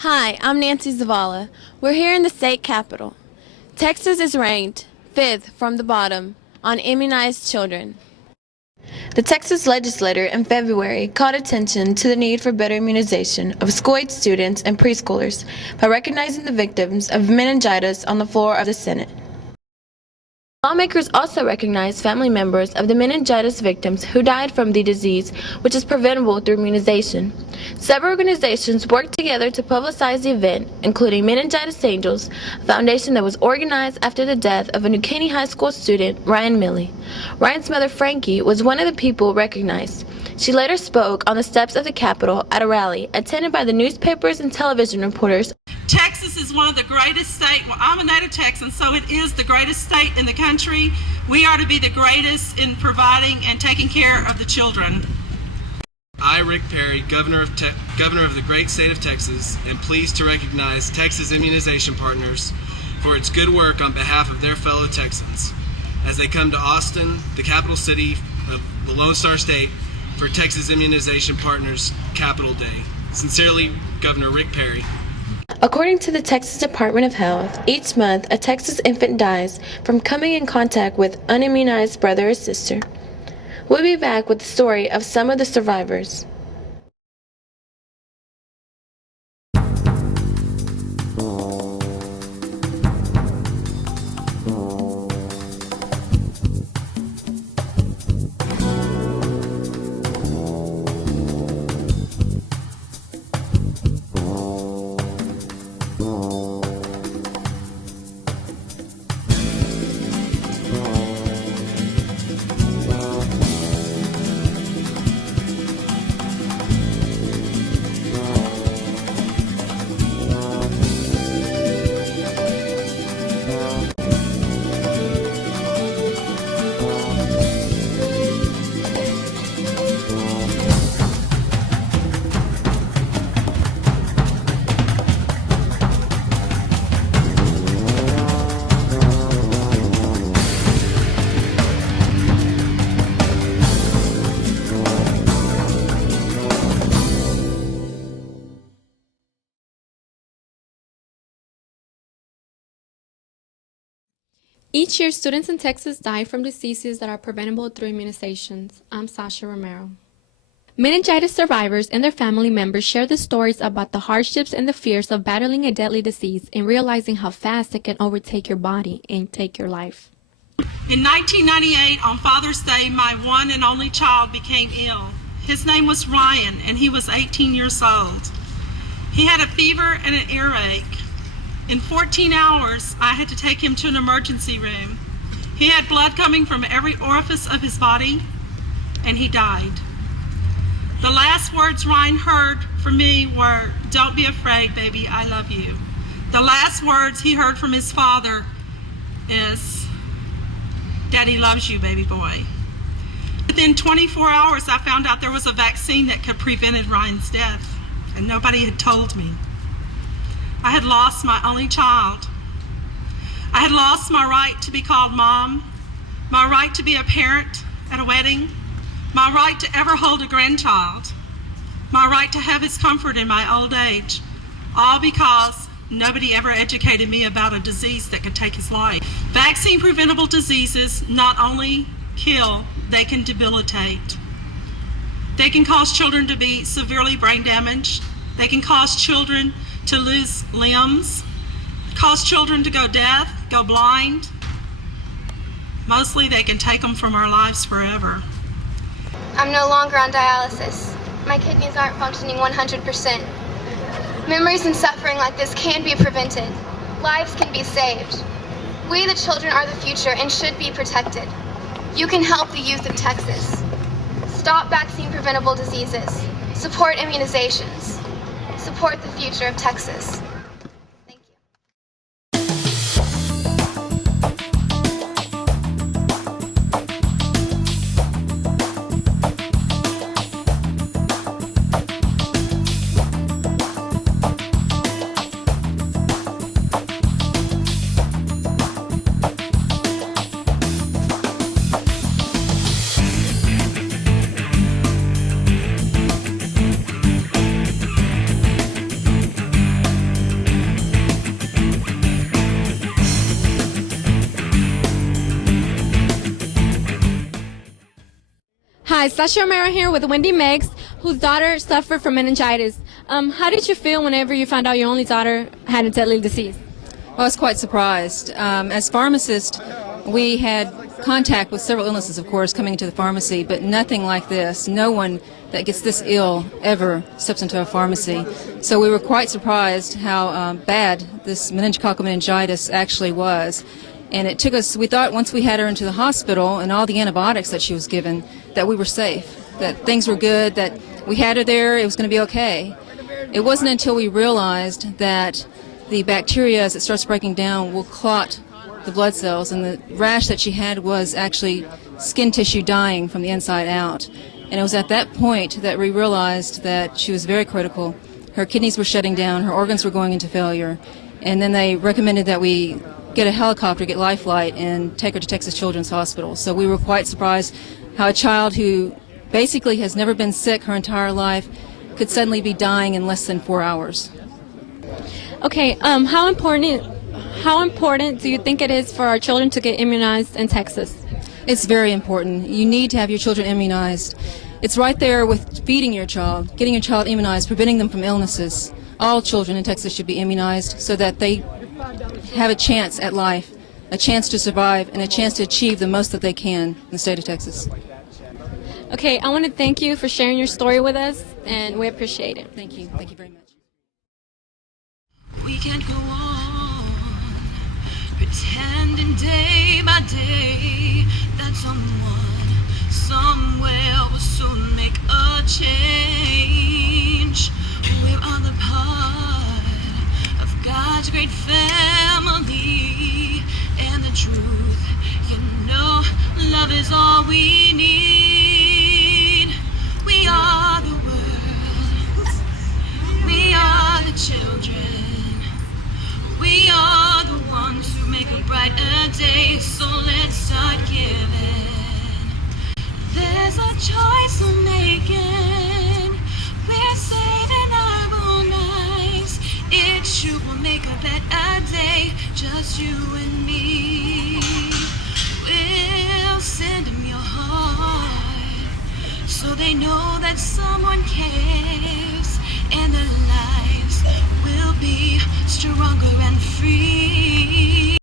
Hi, I'm Nancy Zavala. We're here in the state capitol. Texas is ranked 5th from the bottom on immunized children. The Texas legislature in February called attention to the need for better immunization of school-age students and preschoolers by recognizing the victims of meningitis on the floor of the Senate. Lawmakers also recognized family members of the meningitis victims who died from the disease, which is preventable through immunization. Several organizations worked together to publicize the event, including Meningitis Angels, a foundation that was organized after the death of a New Caney High School student, Ryan Milley. Ryan's mother, Frankie, was one of the people recognized. She later spoke on the steps of the Capitol at a rally attended by the newspapers and television reporters. Texas is one of the greatest states. Well, I'm a native Texan, so it is the greatest state in the country. We are to be the greatest in providing and taking care of the children. I, Rick Perry, Governor of the great state of Texas, am pleased to recognize Texas Immunization Partners for its good work on behalf of their fellow Texans as they come to Austin, the capital city of the Lone Star State, for Texas Immunization Partners Capital Day. Sincerely, Governor Rick Perry. According to the Texas Department of Health, each month a Texas infant dies from coming in contact with unimmunized brother or sister. We'll be back with the story of some of the survivors. Each year, students in Texas die from diseases that are preventable through immunizations. I'm Sasha Romero. Meningitis survivors and their family members share the stories about the hardships and the fears of battling a deadly disease and realizing how fast it can overtake your body and take your life. In 1998, on Father's Day, my one and only child became ill. His name was Ryan, and he was 18 years old. He had a fever and an earache. In 14 hours, I had to take him to an emergency room. He had blood coming from every orifice of his body, and he died. The last words Ryan heard from me were, "Don't be afraid, baby, I love you." The last words he heard from his father is, "Daddy loves you, baby boy." Within 24 hours, I found out there was a vaccine that could prevent Ryan's death, and nobody had told me. I had lost my only child. I had lost my right to be called mom, my right to be a parent at a wedding, my right to ever hold a grandchild, my right to have his comfort in my old age, all because nobody ever educated me about a disease that could take his life. Vaccine preventable diseases not only kill, they can debilitate. They can cause children to be severely brain damaged. They can cause children to lose limbs, cause children to go deaf, go blind. Mostly they can take them from our lives forever. I'm no longer on dialysis. My kidneys aren't functioning 100%. Memories and suffering like this can be prevented. Lives can be saved. We, the children, are the future and should be protected. You can help the youth of Texas. Stop vaccine preventable diseases. Support immunizations. Support the future of Texas. Thank you. Hi, Sasha Romero here with Wendy Meggs, whose daughter suffered from meningitis. How did you feel whenever you found out your only daughter had a deadly disease? I was quite surprised. As pharmacists, we had contact with several illnesses, of course, coming into the pharmacy, but nothing like this. No one that gets this ill ever steps into a pharmacy. So we were quite surprised how bad this meningococcal meningitis actually was. And it took us, we thought once we had her into the hospital and all the antibiotics that she was given, that we were safe, that things were good, that we had her there, it was going to be okay. It wasn't until we realized that the bacteria, as it starts breaking down, will clot the blood cells, and the rash that she had was actually skin tissue dying from the inside out. And it was at that point that we realized that she was very critical. Her kidneys were shutting down, her organs were going into failure, and then they recommended that we get a helicopter, get life flight, and take her to Texas Children's Hospital. So we were quite surprised how a child who basically has never been sick her entire life could suddenly be dying in less than 4 hours. Okay, how important do you think it is for our children to get immunized in Texas? It's very important. You need to have your children immunized. It's right there with feeding your child, getting your child immunized, preventing them from illnesses. All children in Texas should be immunized so that they have a chance at life, a chance to survive, and a chance to achieve the most that they can in the state of Texas. Okay, I want to thank you for sharing your story with us, and we appreciate it. Thank you. Thank you very much. We can't go on pretending day by day that someone somewhere will soon make a change. We're all a part of God's great family, and the truth, you know, love is all we need. We are the world, we are the children, we are the ones who make a brighter day, so let's start giving. There's a choice we're making, we're saving our own lives. It sure will make a better day, just you and me. We'll send them your heart, so they know that someone cares, and their lives will be stronger and free.